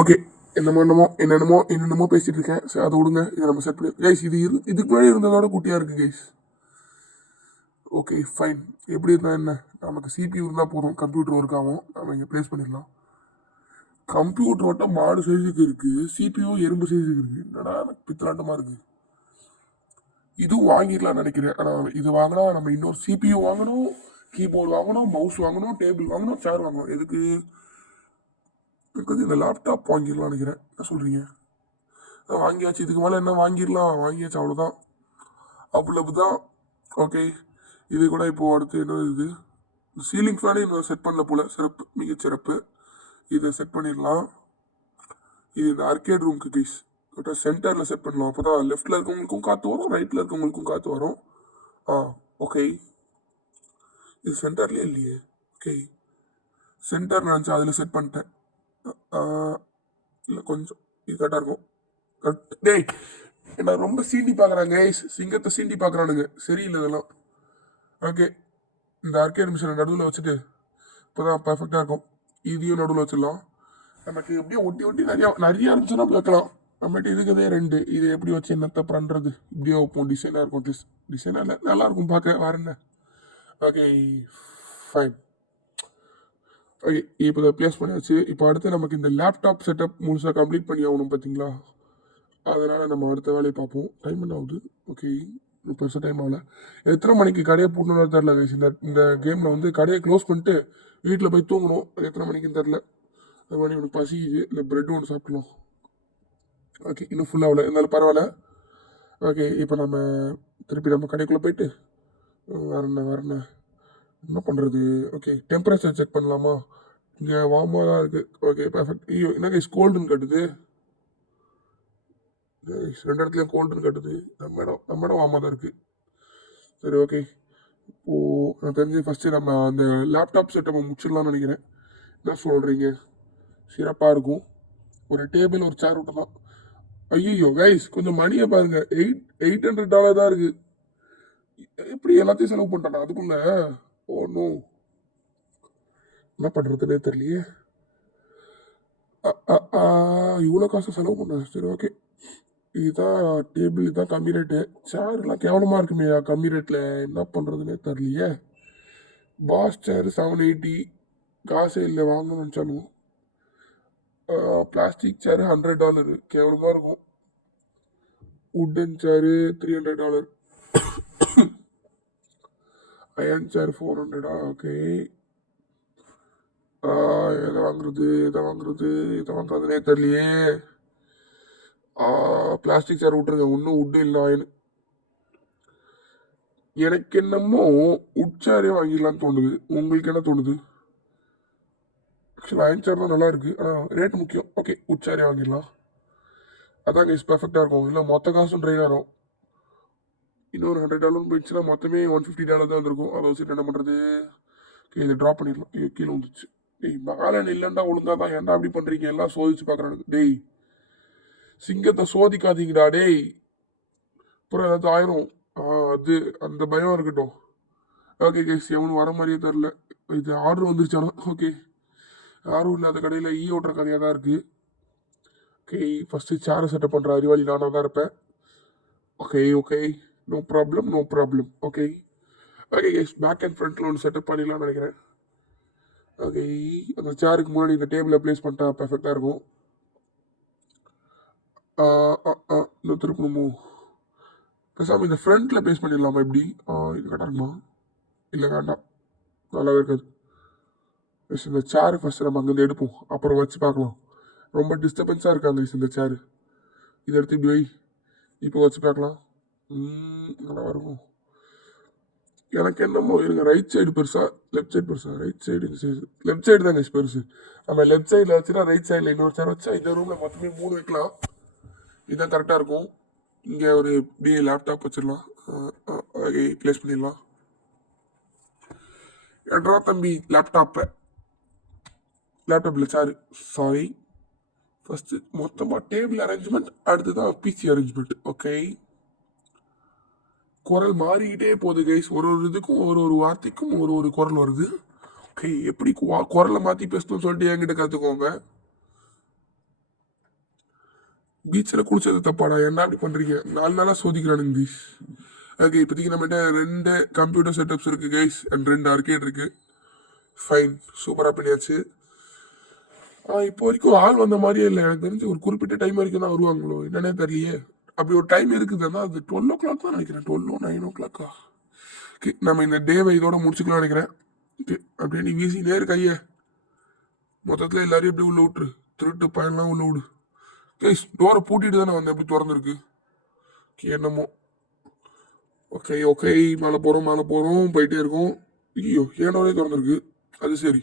ஓகே, என்னென்னமோ பேசிட்டு இருக்கேன். சரி, அதை விடுங்க, இதை நம்ம செட் பண்ணி கைஸ். இதுக்கு முன்னாடி இருந்ததோட குட்டியாக இருக்குது கைஸ். ஓகே ஃபைன், எப்படி இருந்தால் என்ன, நமக்கு CPU இருந்தால் போதும், கம்ப்யூட்டர் ஒர்க் ஆகும், நம்ம இங்கே ப்ளேஸ் பண்ணிடலாம். கம்ப்யூட்டர் மட்டும் மாடு சைஸுக்கு இருக்குது, CPU எறும்பு சைஸுக்கு இருக்குது. என்னடா எனக்கு பித்தலாட்டமாக இருக்குது. இதுவும் வாங்கிடலாம்னு நினைக்கிறேன். ஆனால் இது வாங்கினா நம்ம இன்னொரு CPU வாங்கணும், கீபோர்டு வாங்கணும், மவுஸ் வாங்கணும், டேபிள் வாங்கணும், சேர் வாங்கணும். எதுக்கு, எனக்கு வந்து இந்த லேப்டாப் வாங்கிடலாம்னு நினைக்கிறேன். என்ன சொல்கிறீங்க, வாங்கியாச்சு, இதுக்கு மேலே என்ன வாங்கிடலாம், வாங்கியாச்சு, அவ்வளவுதான். ஓகே, இது கூட இப்போது அடுத்து என்ன, இது சீலிங் ஃபேனே இன்னும் செட் பண்ணல போல், சிறப்பு, மிகச்சிறப்பு. இதை செட் பண்ணிடலாம். இது இந்த ஆர்கேட் ரூம்க்கு கைஸ், சென்டரில் செட் பண்ணலாம். அப்போ தான் லெஃப்டில் இருக்கவங்களுக்கும் காற்று வரும், ரைட்டில் இருக்கவங்களுக்கும் காற்று வரும். ஓகே, இது சென்டர்லேயே இல்லையே. ஓகே, சென்டர் நினச்சா அதில் செட் பண்ணிட்டேன். இல்லை கொஞ்சம் இது கரெக்டாக இருக்கும். டேய் என்ன ரொம்ப சீண்டி பார்க்குறாங்க கைஸ், சிங்கத்தை சீண்டி பார்க்குறானுங்க, சரியில்லை இதெல்லாம். ஓகே, இந்த ஆர்கேட் மிஷினை நடுவில் வச்சுட்டு இப்போ தான் பர்ஃபெக்டாக இருக்கும். இதையும் நடுவில் வச்சிடலாம். நமக்கு எப்படியும் ஒட்டி நிறைய இருந்துச்சுன்னா வைக்கலாம். நம்மகிட்ட இருக்குதே 2, இதை எப்படி வச்சு என்னத்தை பண்ணுறது, இப்படியே வைப்போம். டிசைனாக இருக்கும், டிசைனாக இல்லை, நல்லாயிருக்கும் பார்க்க, வேறு என்ன. Okay fine. ஓகே, இப்போ இதை ப்ளேஸ் பண்ணியாச்சு. இப்போ அடுத்து நமக்கு இந்த லேப்டாப் செட்டப் முழுசாக கம்ப்ளீட் பண்ணி ஆகணும் பார்த்தீங்களா, அதனால் நம்ம அடுத்த வேலையை பார்ப்போம். டைம் என்ன ஆகுது, ஓகே பெருசாக டைம் ஆகல. எத்தனை மணிக்கு கடையை போடணுன்னு தெரில கைஸ். இந்த கேமில் வந்து கடையை க்ளோஸ் பண்ணிட்டு வீட்டில் போய் தூங்கணும், அது எத்தனை மணிக்குன்னு தெரில. அது மாதிரி உனக்கு பசிக்குது, இந்த ப்ரெட் ஒன்று சாப்பிடலாம். ஓகே, இன்னும் ஃபுல்லாகல, இருந்தாலும் பரவாயில்ல. ஓகே, இப்போ நம்ம திருப்பி நம்ம கடைக்குள்ளே போயிட்டு வரேண்ணே என்ன பண்ணுறது. ஓகே, டெம்பரேச்சர் செக் பண்ணலாமா, இங்கே வார்மாக தான் இருக்குது. Okay perfect. ஐயோ என்ன கைஸ், கோல்டுன்னு கட்டுது, 2 இடத்துலையும் கோல்டுன்னு கட்டுது. நம்ம இடம் வார்மாக தான் இருக்குது. சரி ஓகே, இப்போது நான் தெரிஞ்சு ஃபஸ்ட்டு நம்ம அந்த லேப்டாப் செட்டப்பை முடிச்சிடலாம்னு நினைக்கிறேன். என்ன சொல்கிறீங்க? சிறப்பாக இருக்கும். ஒரு டேபிள் ஒரு சேர் விட்டலாம். ஐயோ கைஸ் கொஞ்சம் மணியை பாருங்க, $800 தான் இருக்கு. எப்படி எல்லாத்தையும் செலவு பண்ணிட்டானா அதுக்குள்ள? ஒன்றும் என்ன பண்ணுறதுனே தெரியலையே. இவ்வளோ காசு செலவு பண்ண. சரி ஓகே, இதுதான் டேபிள், இதுதான் கம்மி ரேட்டு. சேர்லாம் கேவலமாக இருக்குமே கம்மி ரேட்டில். என்ன பண்ணுறதுனே தெரியலையே. பாஸ் சேர் 780, காசே இல்லை வாங்கணும்னு நினச்சாலும். பிளாஸ்டிக் சேரு $100 கேவலமாக இருக்கும். வுட்டன் சேரு $300. அயன் சேர் $400. ஓகே, எதை வாங்குறதுனே தெரியலையே. பிளாஸ்டிக் சேர் விட்டுருங்க, ஒன்றும் வுட்டு இல்லை அயன். எனக்கு என்னமோ உட் சேரே வாங்கிடலான்னு தோணுது. உங்களுக்கு என்ன தோணுது? ஆக்சுவலாக அயன் சேர் தான் நல்லா இருக்கு, ஆனால் ரேட் முக்கியம். ஓகே, உட் சேரே வாங்கிடலாம். அதான் கைஸ் பெர்ஃபெக்டாக இருக்கும். இல்லை மொத்த காசும் ட்ரெயின் ஆகும். இன்னொரு $100 போயிடுச்சுன்னா மொத்தமே $150 தான் இருந்திருக்கும். அதை வச்சுட்டு என்ன பண்ணுறது? ஓகே, இதை ட்ராப் பண்ணிடலாம். ஐயோ கீழே வந்துச்சு. டேய் மேலே இல்லைண்டா ஒழுங்கா தான். ஏன்டா அப்படி பண்ணுறீங்க? எல்லாம் சோதிச்சு பார்க்குறானுங்க. டேய் சிங்கத்தை சோதிக்காதீங்கடா டேய், அப்புறம் ஏதாச்சும் ஆயிரும். அது அந்த பயம் இருக்கட்டும். ஓகே கைஸ், எவனும் வர மாதிரியே தெரில. இது ஆர்டர் வந்துருச்சானா? ஓகே, யாரும் இல்லாத கடையில் ஓட்டுற கதையாக தான் இருக்குது. ஓகே, ஃபஸ்ட்டு சேரை செட்டப் பண்ணுற அறிவாளி நானாக தான் இருப்பேன். Okay, no problem. Okay guys, back and ஃப்ரண்ட்டில் ஒன்று செட்டப் பண்ணிடலாம்னு நினைக்கிறேன். ஓகே, அந்த சேருக்கு முன்னாடி இந்த டேபிளை ப்ளேஸ் பண்ணிட்டா பர்ஃபெக்டாக இருக்கும். இன்னும் திருப்பணுமோ? பேசாமல் இந்த ஃப்ரண்ட்டில் ப்ளேஸ் பண்ணிடலாமா? எப்படி இது கரெக்டாக இருக்குமா? இல்லை வேண்டாம், நல்லாவே இருக்காது. இந்த சேரு ஃபஸ்ட்டு நம்ம அங்கேருந்து எடுப்போம், அப்புறம் வச்சு பார்க்கலாம். ரொம்ப டிஸ்டர்பன்ஸாக இருக்காங்க இந்த சேரு. இதை எடுத்து இப்படி வை, இப்போ வச்சு பார்க்கலாம். நல்லா இருக்கும். எனக்கு என்னமோ இருங்க, ரைட் சைடு பெருசா லெஃப்ட் சைடு பெருசா? ரைட் சைடு லெஃப்ட் சைடு தாங்க பெருசு. நம்ம லெஃப்ட் சைடில் வச்சுன்னா ரைட் சைடில் இன்னொரு சேர் வச்சா இந்த ரூமில் மொத்தமே 3 வைக்கலாம். இதுதான் கரெக்டாக இருக்கும். இங்கே ஒரு பிஏ லேப்டாப் வச்சிடலாம். ப்ளேஸ் பண்ணிடலாம். எட்ரா தம்பி லேப்டாப்பில் சேரு. சாரி, ஃபஸ்ட்டு மொத்தமாக டேபிள் அரேஞ்ச்மெண்ட், அடுத்து தான் பிசி அரேஞ்ச்மெண்ட். ஓகே, குரல் மாறிக்கிட்டே போகுது கைஸ். ஒரு இதுக்கும் ஒரு வார்த்தைக்கும் ஒரு குரல் வருது. ஓகே, எப்படி குரலை மாற்றி பேசணும்னு சொல்லிட்டு என்கிட்ட கற்றுக்கோங்க. பீச்சில் குளிச்சது தப்பாடா? என்ன அப்படி பண்ணுறீங்க? 4 நாளாக சோதிக்கிறானுங்க கைஸ். ஓகே, இப்போதைக்கு நம்மகிட்ட 2 கம்ப்யூட்டர் செட்டப்ஸ் இருக்குது கைஸ், அண்ட் 2 ஆர்கேட் இருக்குது. ஃபைன், சூப்பராக பண்ணியாச்சு. இப்போ வரைக்கும் ஆள் வந்த மாதிரியே இல்லை. எனக்கு தெரிஞ்சு ஒரு குறிப்பிட்ட டைம் வரைக்கும் தான் வருவாங்களோ என்னன்னே தெரியலையே. அப்படி ஒரு டைம் இருக்குதுன்னா அது 12 தான் நினைக்கிறேன். 9 ஓகே, நம்ம இந்த டேவை இதோட முடிச்சுக்கலாம் நினைக்கிறேன். ஓகே, அப்படியே நீ வீசினே கையை மொத்தத்தில் எல்லாரையும் எப்படி உள்ள விட்டுரு. திருட்டு பயன்லாம் உள்ள விடு கைஸ். டோரை பூட்டிட்டு தானே வந்தேன், எப்படி திறந்துருக்கு? ஓகே, என்னமோ. ஓகே, மேலே போகிறோம் போயிட்டே இருக்கோம். ஐயோ, ஏன் டோரே திறந்துருக்கு? அது சரி,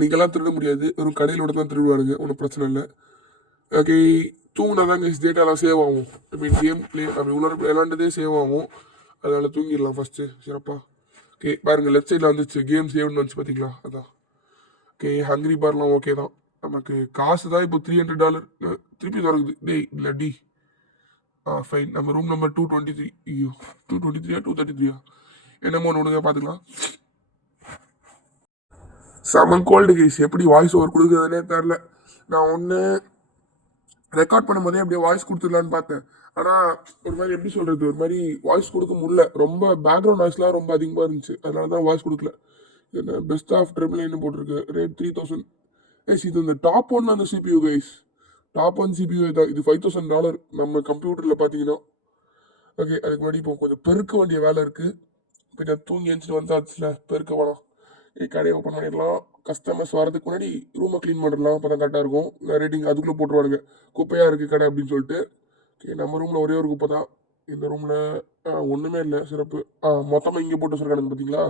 நீங்கள்லாம் திருட முடியாது, வெறும் கடையிலோட தான் திருடுவானுங்க, ஒன்றும் பிரச்சனை இல்லை. ஓகே, தூங்கினா தான் கைஸ் டேட்டாலாம் சேவ் ஆகும். கேம் பிளே அப்படி உள்ள விளாண்டதே சேவ் ஆகும். அதனால் தூங்கிடலாம் ஃபஸ்ட்டு சிறப்பாக. ஓகே, பாருங்கள் லெஃப்ட் சைடில் வந்துச்சு கேம் சேவ்னு வந்துச்சு பார்த்தீங்களா? அதான். ஓகே, ஹங்க்ரி பார்லாம் ஓகே தான். நமக்கு காசு தான் இப்போ $300 திருப்பி தொடங்குது. டேய் இல்லை டி. ஃபைன், நம்ம ரூம் நம்பர் 223. ஐயோ 223 233 என்னமோ ஒன்று விடுங்க, பார்த்துக்கலாம். செமன் கோல்டு கைஸ், எப்படி வாய்ஸ் ஓவர் கொடுக்குறதுனே தெரில. நான் ஒன்று ரெக்கார்ட் பண்ணும்போதே அப்படியே வாய்ஸ் கொடுத்துடலான்னு பார்த்தேன். ஆனால் ஒரு மாதிரி எப்படி சொல்கிறது, ஒரு மாதிரி வாய்ஸ் கொடுக்க முடியல. ரொம்ப பேக்ரவுண்ட் நாய்ஸ்லாம் ரொம்ப அதிகமாக இருந்துச்சு, அதனால தான் வாய்ஸ் கொடுக்கல. என்ன பெஸ்ட் ஆஃப் ட்ரிபிள் போட்டிருக்கு. Rate 3000 guys. இது இந்த டாப் 1 அந்த சிபியூ கைஸ். டாப் 1 சிபியூ தான் இது. $5000 நம்ம கம்ப்யூட்டரில் பார்த்தீங்கன்னா. ஓகே, அதுக்கு முன்னாடி இப்போ கொஞ்சம் பெருக்க வேண்டிய வேலை இருக்குது. இப்போ நான் தூங்கி எழுந்துட்டு வந்தாச்சுல, பெருக்க வேணாம். கடையை ஓப்பன் பண்ணிடலாம். கஸ்டமர்ஸ் வரதுக்கு முன்னாடி ரூமை க்ளீன் பண்ணிடலாம், அப்போ தான் கரெக்டாக இருக்கும். ரேட்டிங் அதுக்குள்ளே போட்டுருவானுங்க, குப்பையாக இருக்குது கடை அப்படின்னு சொல்லிட்டு. ஓகே, நம்ம ரூமில் ஒரே ஒரு குப்பை தான். இந்த ரூமில் ஒன்றுமே இல்லை சிறப்பு. மொத்தமாக இங்கே போட்டு வச்சுருக்கானுங்க பார்த்தீங்களா?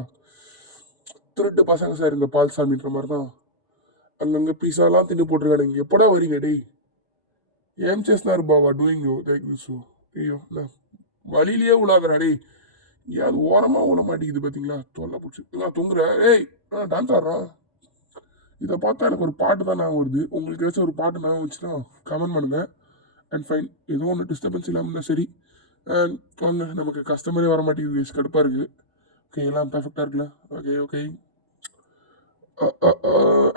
திருட்டு பசங்க சார் இந்த பால்சாமின்ற மாதிரி தான். அங்கங்கே பீஸாலாம் தின்னு போட்டிருக்கானுங்க. எப்படா வரீங்க டேய்? ஏம் చేస్తున్నారు బావా డూయింగ్ லைக் திஸ்? ஐயோ, வழியிலேயே விழாதரா டேய். அது ஓரமாக விட மாட்டேங்குது பார்த்தீங்களா, தொல்லை பிடிச்சி நான் தூங்குறேன். ஏய் டான்ஸ் ஆடுறான். இதை பார்த்தா எனக்கு ஒரு பாட்டு தான் ஞாபகம் வருது. உங்களுக்கு ஏதாச்சும் ஒரு பாட்டு ஞாபகம் வந்துச்சுன்னா கமெண்ட் பண்ணுங்கள். அண்ட் ஃபைன், ஏதோ ஒன்று டிஸ்டர்பன்ஸ் இல்லாமல் இருந்தால் சரி. அண்ட் வாங்க, நமக்கு கஸ்டமரே வர மாட்டேங்குது, கடுப்பாக இருக்குது. ஓகே, எல்லாம் பர்ஃபெக்டாக இருக்குல்ல? Okay okay.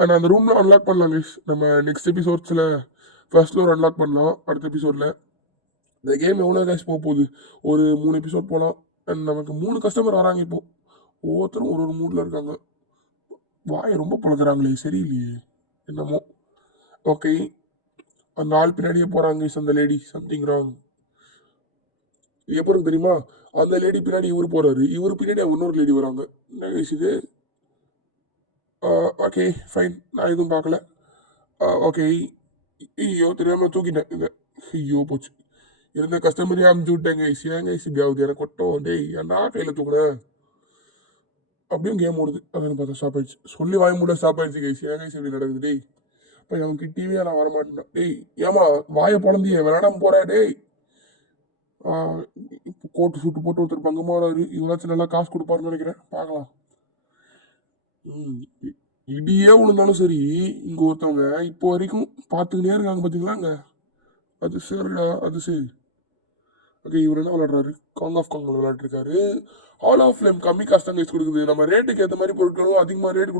அண்ட் அந்த ரூமில் அன்லாக் பண்ணலாம் கைஸ். நம்ம நெக்ஸ்ட் எபிசோட்ஸில் ஃபர்ஸ்ட் ஃப்ளோர் அன்லாக் பண்ணலாம். அடுத்த எபிசோடில் இந்த கேம் எவ்வளோ கைஸ் போக போகுது, ஒரு 3 எபிசோட் போகலாம். அண்ட் நமக்கு 3 கஸ்டமர் வராங்க இப்போது. ஒவ்வொருத்தரும் ஒரு ஒரு மூடில் இருக்காங்க. வாயை ரொம்ப பழக்கிறாங்களே, சரியில்லையே என்னமோ. ஓகே, அந்த ஆள் பின்னாடியே போகிறாங்க அந்த லேடி. Something wrong. எப்போ தெரியுமா, அந்த லேடி பின்னாடி இவர் போகிறாரு, இவர் பின்னாடி இன்னொரு லேடி வராங்க. என்ன கைஸ் இது? ஓகே ஃபைன், நான் எதுவும் பார்க்கல. ஓகே, ஐயோ தெரியாமல் தூக்கிட்டேன் இதை. ஐயோ போச்சு, இருந்த கஸ்டமரே அமுச்சு விட்டேன் கைஸ். ஏன் கைஸ் இப்படி ஆகுது எனக்கு கொட்டும். டேய் ஏன்டா கையில் தூக்குறேன். அப்படியும் கேம் ஓடுது. அதான் பார்த்தா ஸ்டாப் ஆயிடுச்சு. சொல்லி வாங்கி மூட ஸ்டாப் ஆயிடுச்சு கைஸ். ஏன் கைஸ் இப்படி நடக்குது? டேய் இப்போ நமக்கு டிவியே நான் வரமாட்டேன். டேய் ஏமா வாயை பொழந்தியே விளையாடாம போகிறேன். டேய் இப்போ கோட்டு சூட்டு போட்டு ஒருத்தர் பங்கமாக வராரு. இவராச்சும் நல்லா காசு கொடுப்பாருன்னு நினைக்கிறேன், பார்க்கலாம். இடியே விழுந்தாலும் சரி, இங்கே ஒருத்தவங்க இப்போ வரைக்கும் பார்த்துக்கிட்டே இருக்காங்க பார்த்தீங்களா அங்கே. அது சரிடா, அது சரி. ஓகே, இவர் என்ன விளையாடுறாரு? காங் ஆஃப் காங் விளையாட்டுருக்காரு. ஆல் ஆஃப் ஃப்ளேம் கம்மி காசு தான் கைஸ் கொடுக்குது. நம்ம ரேட்டுக்கு ஏற்ற மாதிரி பொருட்களும் அதிகமாக ரேட்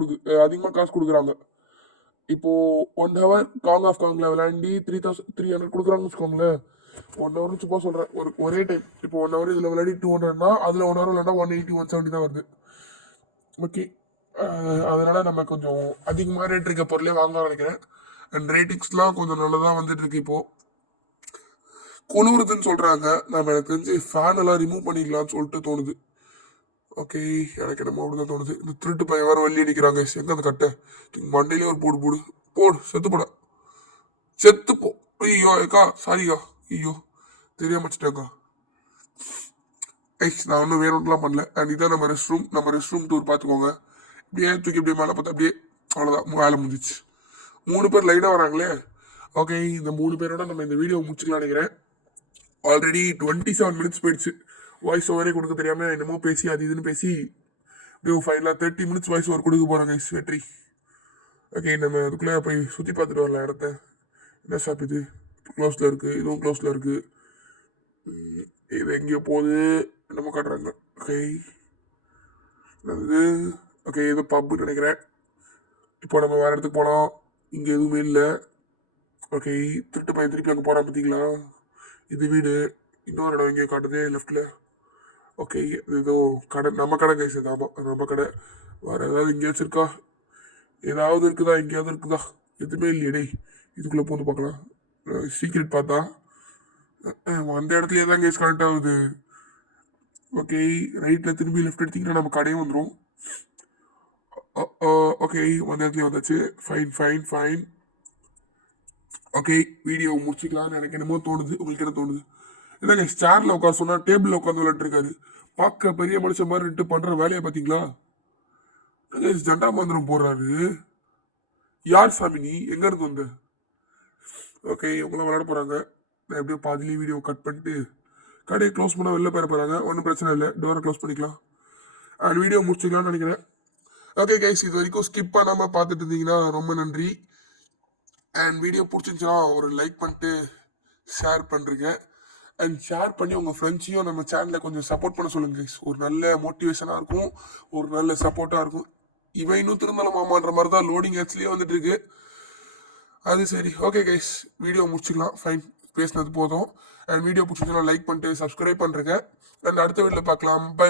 அதிகமாக காசு கொடுக்குறாங்க. இப்போது 1 ஹவர் காங் ஆஃப் காங்கில் விளையாண்டி 3300 கொடுக்குறாங்கன்னு வச்சுக்கோங்களேன். 1 ஹவர்னு சும்மா சொல்கிறேன், ஒரே டைம். இப்போ 1 ஹவர் இதில் விளையாடி 200 அதில் 1 ஹவர் விளையாண்டா 180 170 தான் வருது. ஓகே, அதனால் நம்ம கொஞ்சம் அதிகமாக ரேட் இருக்க பொருளே வாங்க நினைக்கிறேன். அண்ட் ரேட்டிங்ஸ்லாம் கொஞ்சம் நல்லதாக வந்துட்டு இருக்கு. இப்போது குளிருதுன்னு சொல்கிறாங்க. நம்ம எனக்கு தெரிஞ்சு ஃபேன் எல்லாம் ரிமூவ் பண்ணிக்கலாம்னு சொல்லிட்டு தோணுது. ஓகே, எனக்கு என்னமோ அப்படிதான் தோணுது. இந்த திருட்டு பையன் வேறு வள்ளி அடிக்கிறாங்க. எங்கே அந்த கட்டை மண்டையிலே ஒரு போடு செத்துப்போ. ஐயோ ஏக்கா சாரிக்கா, ஐயோ தெரியாம வச்சுட்டேங்க்கா. நான் ஒன்றும் வேணும்லாம் பண்ணல. அண்ட் இதான் நம்ம ரெஸ்ட் ரூம் டூர் பார்த்துக்கோங்க. இப்படியே தூக்கி இப்படியே மேலே பார்த்தா அப்படியே அவ்வளோதான், வேலை முடிஞ்சிச்சு. 3 பேர் லைனாக வராங்களே. ஓகே, இந்த 3 பேரோட நம்ம இந்த வீடியோ முடிச்சுக்கலாம் நினைக்கிறேன். ஆல்ரெடி 27 மினிட்ஸ் போயிடுச்சு. வாய்ஸ் ஓவரே கொடுக்க தெரியாமல் என்னமோ பேசி அது இதுன்னு பேசி இப்படியே ஃபைனலாக 30 மினிட்ஸ் வாய்ஸ் ஓவர் கொடுக்க போகிறாங்க வெற்றி. ஓகே, நம்ம அதுக்குள்ளே போய் சுற்றி பார்த்துட்டு வரலாம் இடத்த. என்ன ஷாப் இது? க்ளோஸில் இருக்குது, இதுவும் க்ளோஸில் இருக்குது. இது எங்கேயோ போகுது, என்னமோ காட்டுறாங்க. ஓகே, அது ஓகே இது பப்புன்னு நினைக்கிறேன். இப்போ நம்ம வேறு இடத்துக்கு போகலாம். இங்கே எதுவுமே இல்லை. ஓகே, திருட்டு பையன் திருப்பி அங்கே போகிறான் பார்த்தீங்களா? இது வீடு. இன்னொரு இடம் எங்கேயோ காட்டுது லெஃப்டில். ஓகே, ஏதோ கடை, நம்ம கடை கைஸ். ஆமாம், நம்ம கடை. வேறு ஏதாவது எங்கேயாச்சும் இருக்கா? ஏதாவது இருக்குதா? எங்கேயாவது இருக்குதா? எதுவுமே இல்லையே. இதுக்குள்ளே போந்து பார்க்கலாம். சீக்ரெட் பார்த்தா அந்த இடத்துலயே தான் கேஸ் கனெக்ட் ஆகுது. ஓகே, ரைட்டில் திரும்பி லெஃப்ட் எடுத்திங்கன்னா நம்ம கடையும் வந்துடும். ஓகே, அந்த இடத்துலயே வந்தாச்சு. ஃபைன். ஓகே, வீடியோ முடிச்சிக்கலாம்னு எனக்கு என்னமோ தோணுது. உங்களுக்கு என்ன தோணுது? என்னங்க சேர்ல உட்காந்து சொன்னா டேபிள்ல உட்காந்து விளையாட்டுருக்காரு. பார்க்க பெரிய மனுஷன் மாதிரி ரெட்டு பண்ற வேலையை பார்த்தீங்களா? ஜண்டா மந்திரம் போடுறாரு. யார் சாமி நீ? எங்க இருந்து வந்த? ஓகே, இவங்களாம் விளையாட போறாங்க. நான் எப்படியோ பாதிலேயே வீடியோ கட் பண்ணிட்டு கடையை க்ளோஸ் பண்ண வெளில போயிட போறாங்க. ஒன்றும் பிரச்சனை இல்லை, டோரை க்ளோஸ் பண்ணிக்கலாம். அண்ட் வீடியோ முடிச்சிக்கலாம்னு நினைக்கிறேன். ஓகே கைஸ், இது வரைக்கும் ஸ்கிப் பண்ணாம பார்த்துட்டு இருந்தீங்கன்னா ரொம்ப நன்றி. அண்ட் வீடியோ பிடிச்சிருந்துச்சுன்னா ஒரு லைக் பண்ணிட்டு ஷேர் பண்ணுறீங்க. அண்ட் ஷேர் பண்ணி உங்கள் ஃப்ரெண்ட்ஸையும் நம்ம சேனலில் கொஞ்சம் சப்போர்ட் பண்ண சொல்லுங்க கைஸ். ஒரு நல்ல மோட்டிவேஷனாக இருக்கும், ஒரு நல்ல சப்போர்ட்டாக இருக்கும். இவன் இன்னும் திருந்தாலும் மாமான்ற மாதிரி தான் லோடிங் ஆப்ஸ்லேயே வந்துட்டு இருக்கு. அது சரி. ஓகே கைஸ், வீடியோ முடிச்சுக்கலாம். ஃபைன், பேசினது போதும். அண்ட் வீடியோ பிடிச்சிருந்துச்சுன்னா லைக் பண்ணிட்டு சப்ஸ்கிரைப் பண்ணுறேங்க. அண்ட் அடுத்த வீடியோவில் பார்க்கலாம். பை.